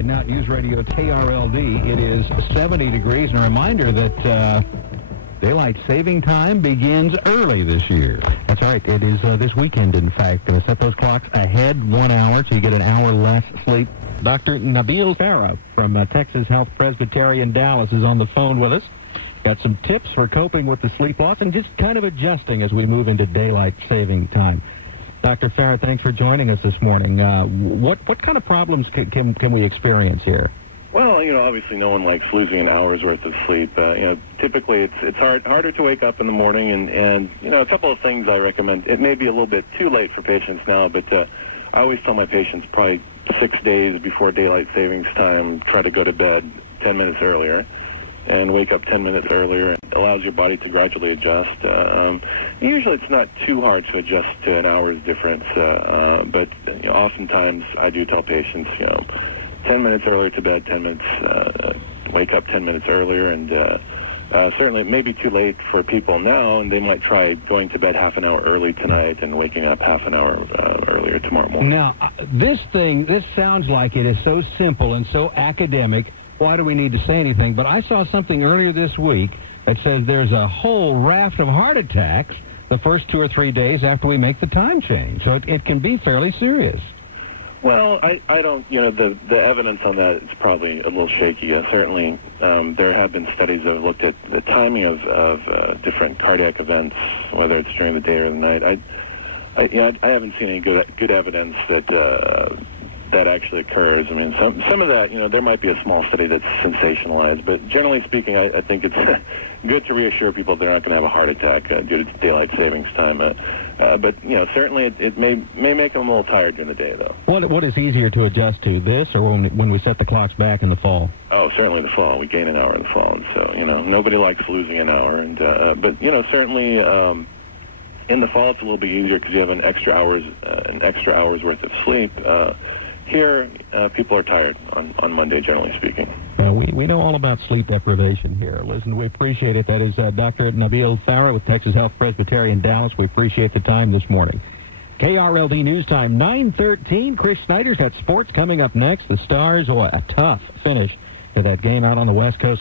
Right now, News Radio KRLD, it is 70 degrees, and a reminder that daylight saving time begins early this year. That's right. It is this weekend, in fact. Going to set those clocks ahead 1 hour so you get an hour less sleep. Dr. Nabil Farah from Texas Health Presbyterian Dallas is on the phone with us. Got some tips for coping with the sleep loss and just kind of adjusting as we move into daylight saving time. Dr. Farah, thanks for joining us this morning. What kind of problems can we experience here? Well, obviously no one likes losing an hour's worth of sleep. Typically it's harder to wake up in the morning, and a couple of things I recommend. It may be a little bit too late for patients now, but I always tell my patients probably 6 days before daylight savings time, try to go to bed 10 minutes earlier and wake up 10 minutes earlier. It allows your body to gradually adjust. Usually it's not too hard to adjust to an hour's difference, but oftentimes I do tell patients, 10 minutes earlier to bed, 10 minutes, wake up 10 minutes earlier, and certainly it may be too late for people now, and they might try going to bed half an hour early tonight and waking up half an hour earlier tomorrow morning. Now, this sounds like it is so simple and so academic. Why do we need to say anything? But I saw something earlier this week that says there's a whole raft of heart attacks the first 2 or 3 days after we make the time change. So it can be fairly serious. Well, I don't, the evidence on that is probably a little shaky. Certainly, there have been studies that have looked at the timing of different cardiac events, whether it's during the day or the night. I haven't seen any good evidence that actually occurs. I mean, some of that, there might be a small study that's sensationalized, but generally speaking, I think it's good to reassure people they're not going to have a heart attack due to daylight savings time. But certainly it may make them a little tired during the day, though. What is easier to adjust to, this or when we set the clocks back in the fall? Oh, certainly the fall. We gain an hour in the fall, and so nobody likes losing an hour. And but certainly in the fall it's a little bit easier because you have an extra hour's worth of sleep. Here, people are tired on Monday, generally speaking. We know all about sleep deprivation here. Listen, we appreciate it. That is Dr. Nabil Farah with Texas Health Presbyterian Dallas. We appreciate the time this morning. KRLD News Time, 9:13. Chris Snyder's got sports coming up next. The Stars, a tough finish to that game out on the West Coast.